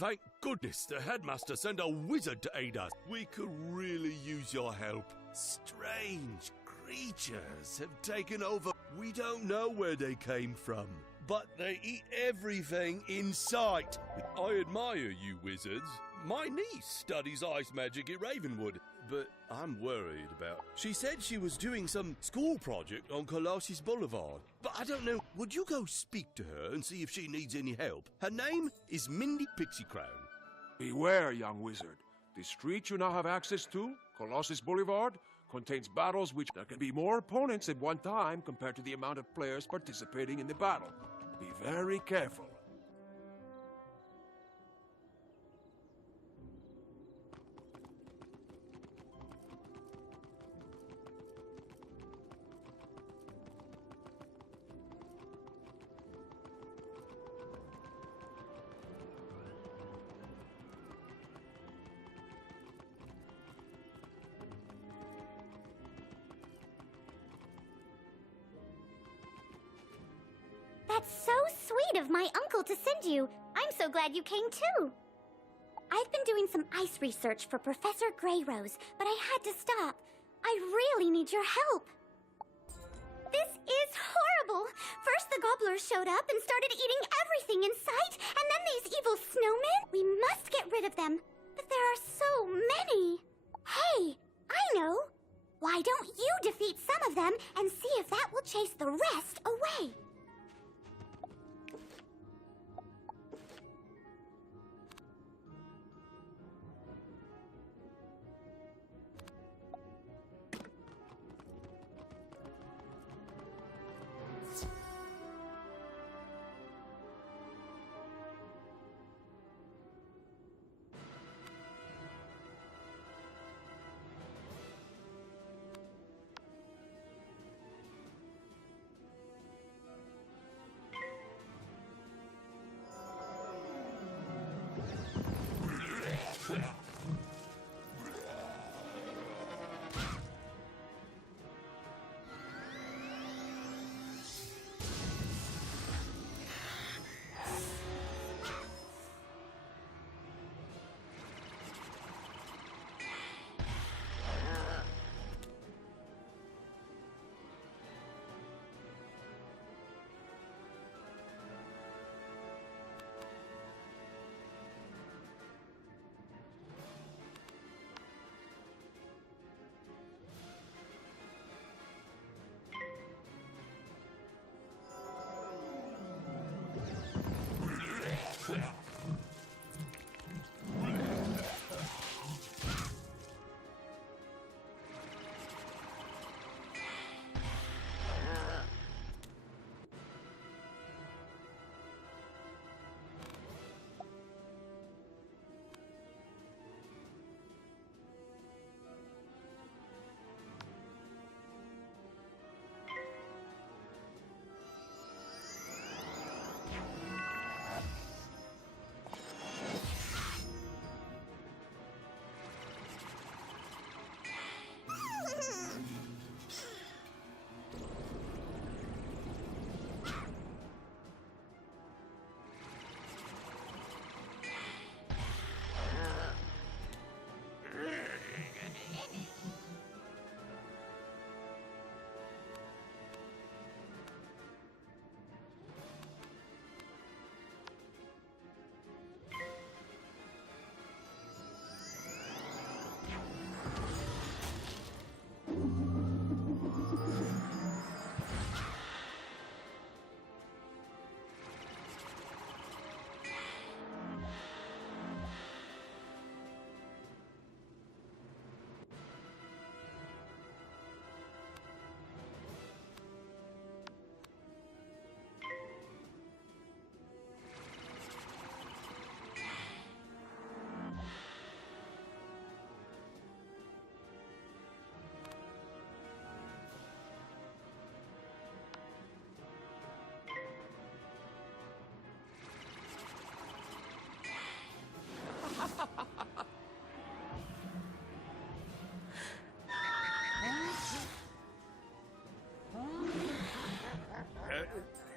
Thank goodness the headmaster sent a wizard to aid us. We could really use your help. Strange creatures have taken over. We don't know where they came from, but they eat everything in sight. I admire you wizards. My niece studies ice magic at Ravenwood, but I'm worried about... She said she was doing some school project on Colossal Boulevard, but I don't know. Would you go speak to her and see if she needs any help? Her name is Mindy Pixie Crown. Beware, young wizard. The street you now have access to, Colossal Boulevard, contains battles which there can be more opponents at one time compared to the amount of players participating in the battle. Be very careful. That's so sweet of my uncle to send you. I'm so glad you came too. I've been doing some ice research for Professor Greyrose, but I had to stop. I really need your help. This is horrible. First the gobblers showed up and started eating everything in sight, and then these evil snowmen. We must get rid of them, but there are so many. Hey, I know. Why don't you defeat some of them and see if that will chase the rest away?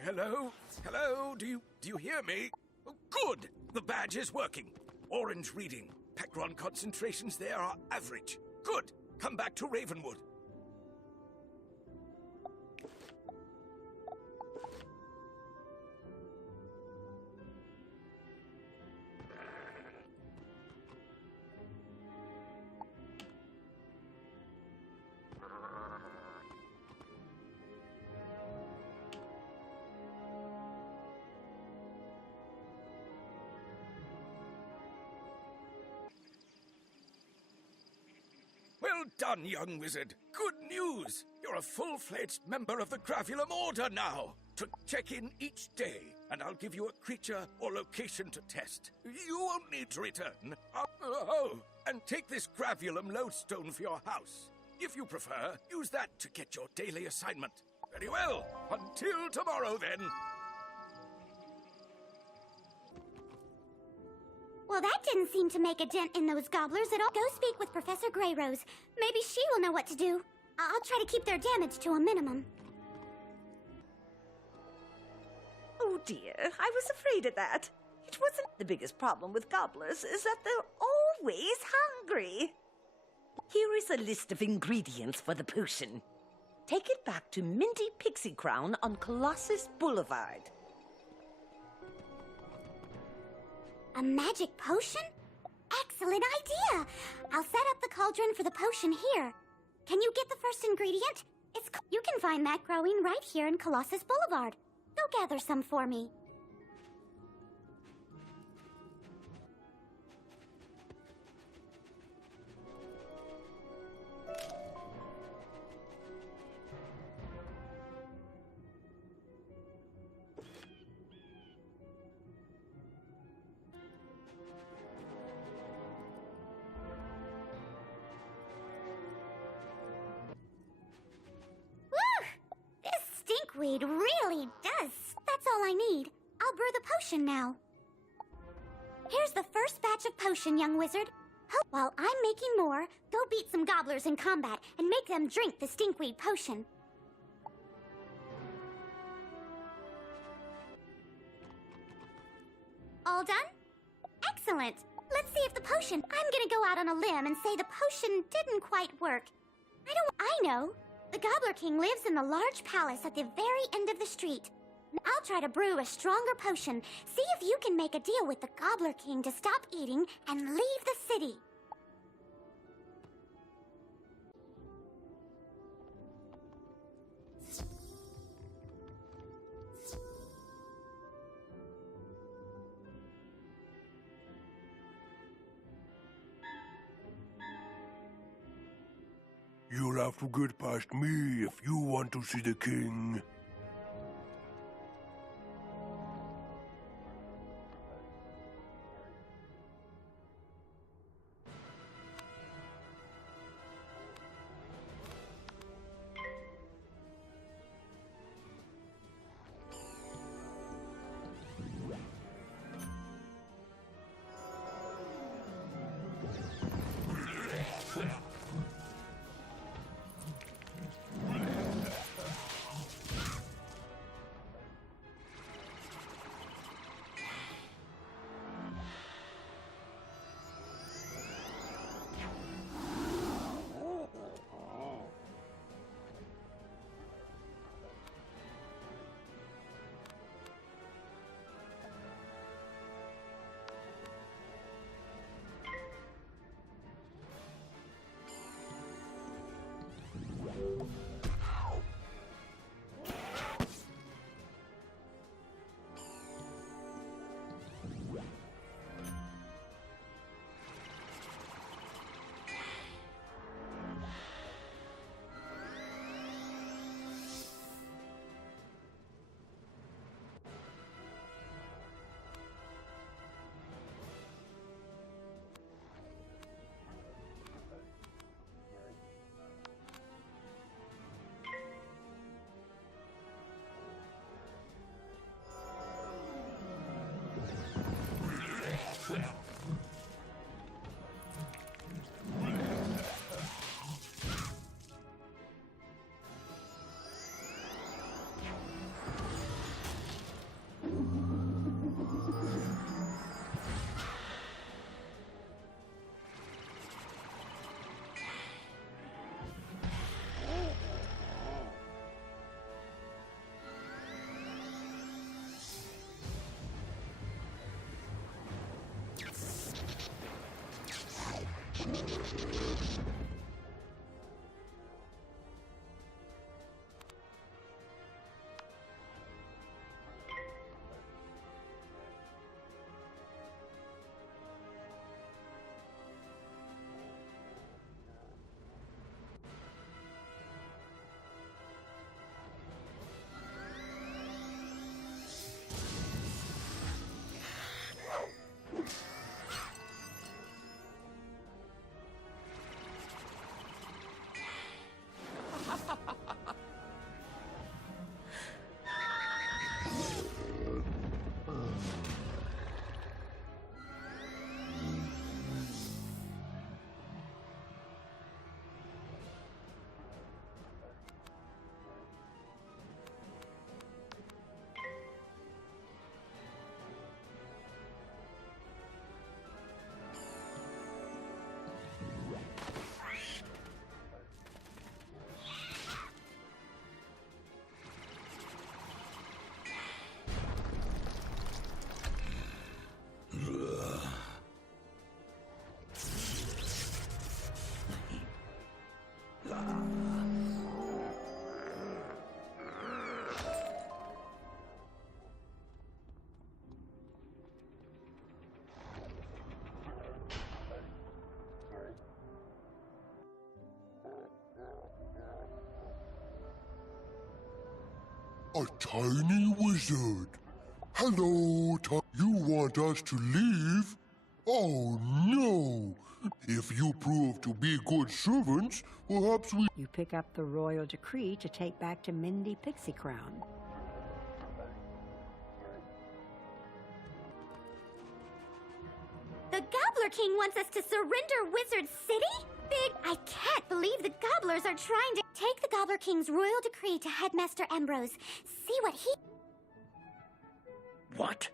Hello? Hello? Do you hear me? Oh, Good! The badge is working. Orange reading. Pecron concentrations there are average. Good! Come back to Ravenwood. Well done, young wizard. Good news. You're a full-fledged member of the Gravulum Order now. To check in each day, and I'll give you a creature or location to test. You won't need to return. And take this Gravulum lodestone for your house. If you prefer, use that to get your daily assignment. Very well. Until tomorrow, then. Well, that didn't seem to make a dent in those gobblers at all. Go speak with Professor Greyrose. Maybe she will know what to do. I'll try to keep their damage to a minimum. Oh dear, I was afraid of that. It wasn't the biggest problem with gobblers, is that they're always hungry. Here is a list of ingredients for the potion. Take it back to Minty Pixie Crown on Colossal Boulevard. A magic potion? Excellent idea! I'll set up the cauldron for the potion here. Can you get the first ingredient? You can find that growing right here in Colossal Boulevard. Go gather some for me. Stinkweed really does. That's all I need. I'll brew the potion now. Here's the first batch of potion, young wizard. While I'm making more, go beat some gobblers in combat and make them drink the stinkweed potion. All done? Excellent. Let's see if the potion... I'm gonna go out on a limb and say the potion didn't quite work. I know. The Gobbler King lives in the large palace at the very end of the street. I'll try to brew a stronger potion. See if you can make a deal with the Gobbler King to stop eating and leave the city. You'll have to get past me if you want to see the king. A tiny wizard. Hello, you want us to leave? Oh no! If you prove to be good servants, perhaps we... You pick up the royal decree to take back to Mindy Pixie Crown. The Gobbler King wants us to surrender Wizard City? I can't believe the Gobblers are trying to take the Gobbler King's royal decree to Headmaster Ambrose. See what he... What?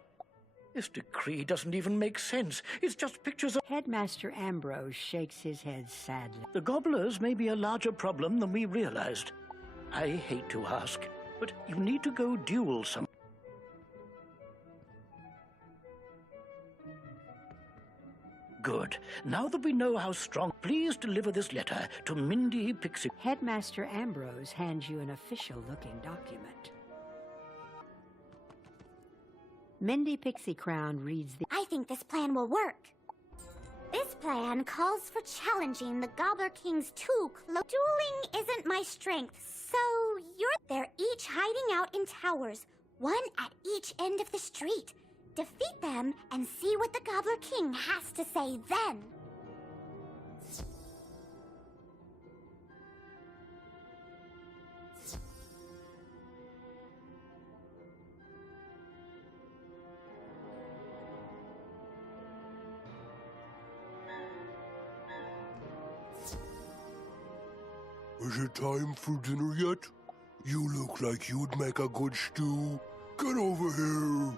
This decree doesn't even make sense. It's just pictures of... Headmaster Ambrose shakes his head sadly. The Gobblers may be a larger problem than we realized. I hate to ask, but you need to go duel some... Good. Now that we know how strong, please deliver this letter to Mindy Pixie. Headmaster Ambrose hands you an official-looking document. Mindy Pixie Crown reads the... I think this plan will work. This plan calls for challenging the Gobbler King's two Dueling isn't my strength, so they're each hiding out in towers, one at each end of the street. Defeat them and see what the Gobbler King has to say then. Is it time for dinner yet? You look like you'd make a good stew. Get over here.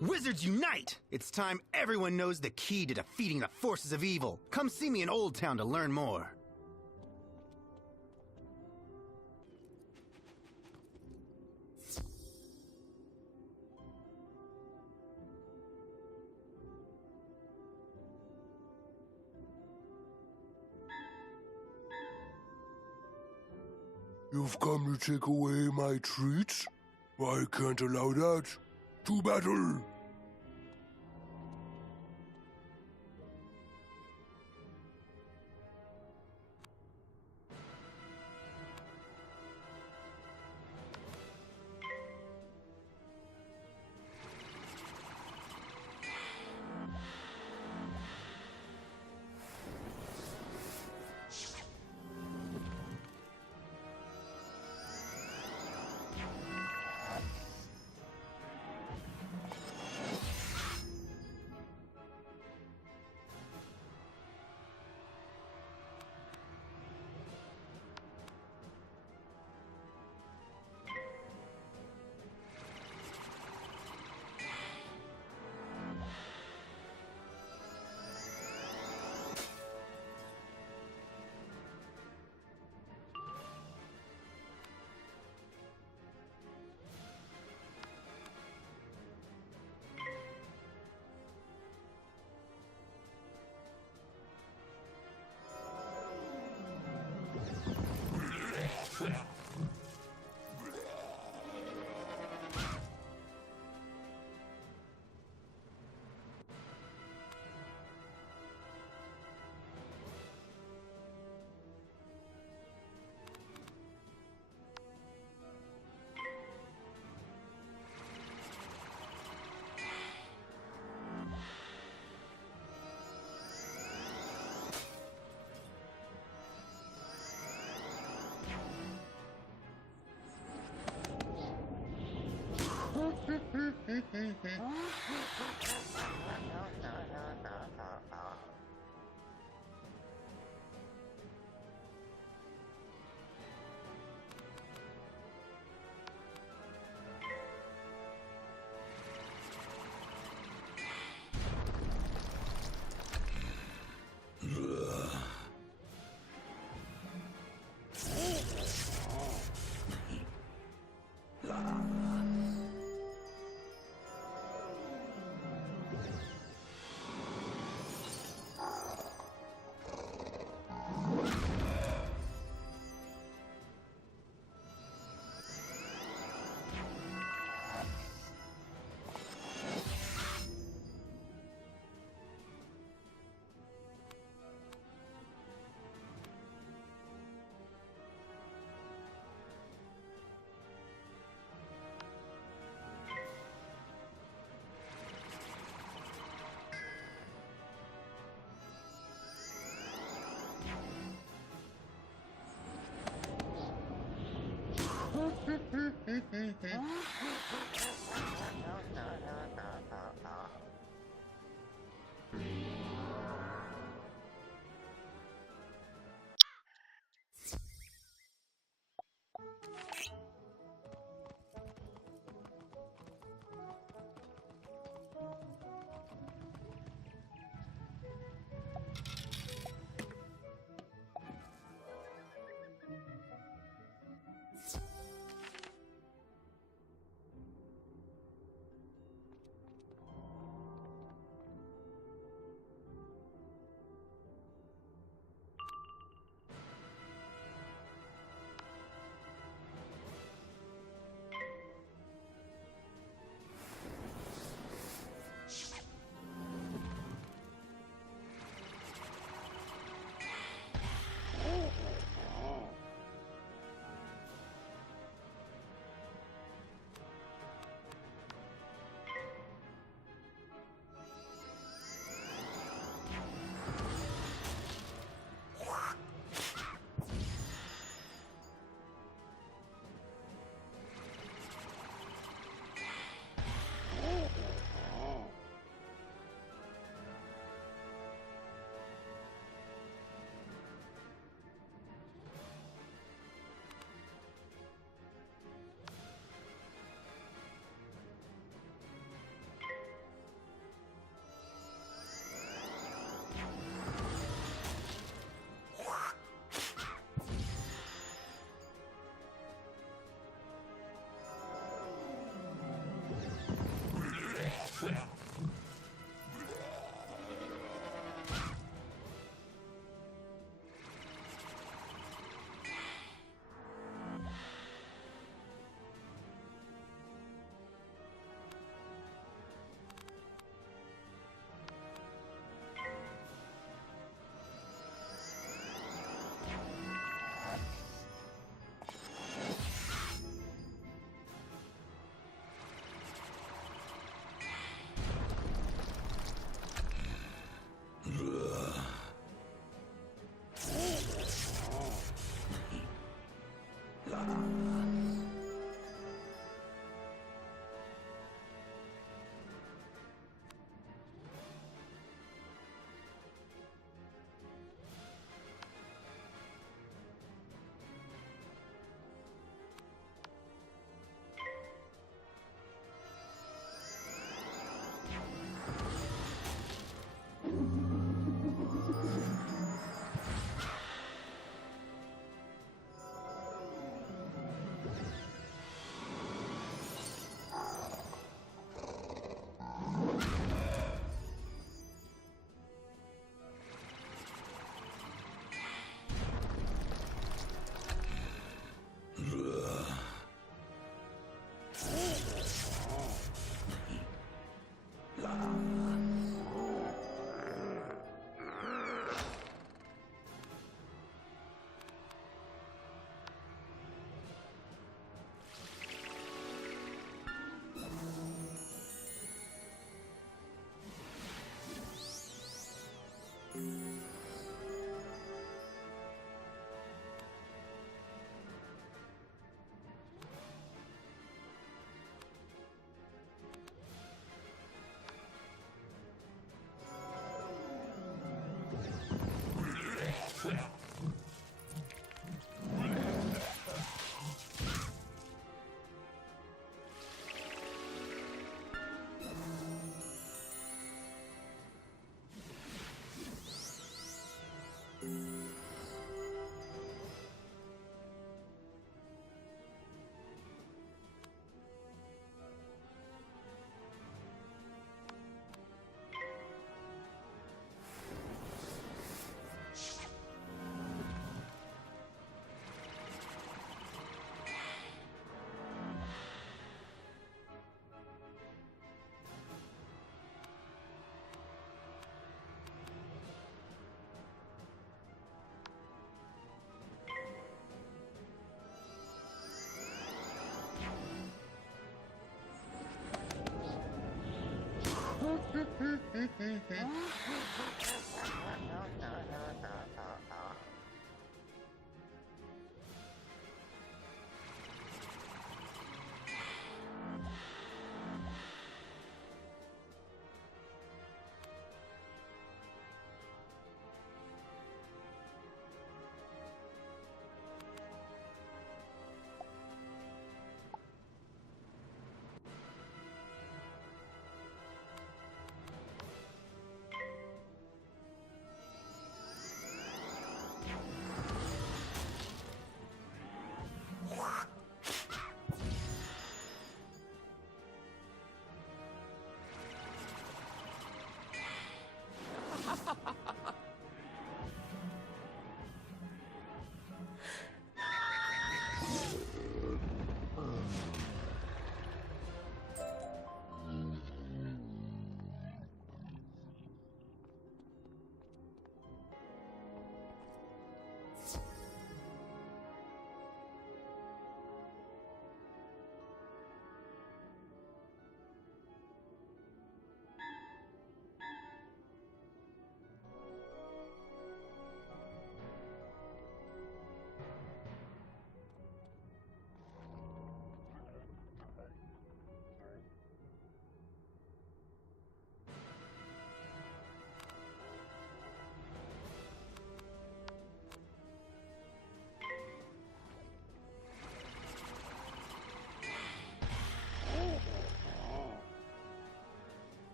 Wizards unite! It's time everyone knows the key to defeating the forces of evil. Come see me in Old Town to learn more. You've come to take away my treats? I can't allow that. To battle!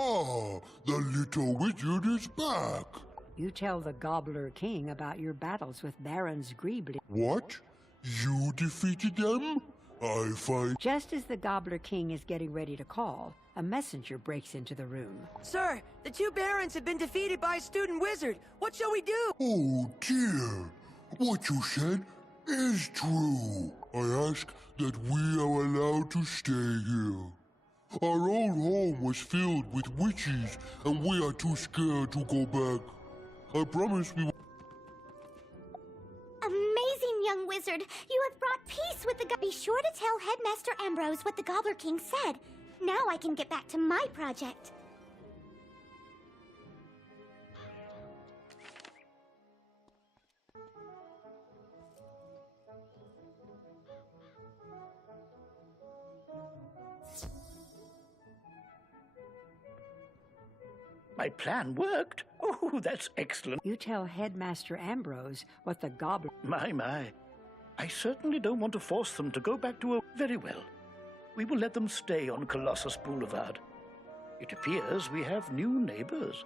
Ah, the little wizard is back. You tell the Gobbler King about your battles with Barons Greebly. What? You defeated them? I find... Just as the Gobbler King is getting ready to call, a messenger breaks into the room. Sir, the two barons have been defeated by a student wizard. What shall we do? Oh dear. What you said is true. I ask that we are allowed to stay here. Our old home was filled with witches, and we are too scared to go back. I promise we will... Amazing, young wizard! You have brought peace with the Be sure to tell Headmaster Ambrose what the Gobbler King said. Now I can get back to my project. My plan worked. Oh, that's excellent. You tell Headmaster Ambrose what the Gobbler... My. I certainly don't want to force them to go back to a... Very well. We will let them stay on Colossal Boulevard. It appears we have new neighbors.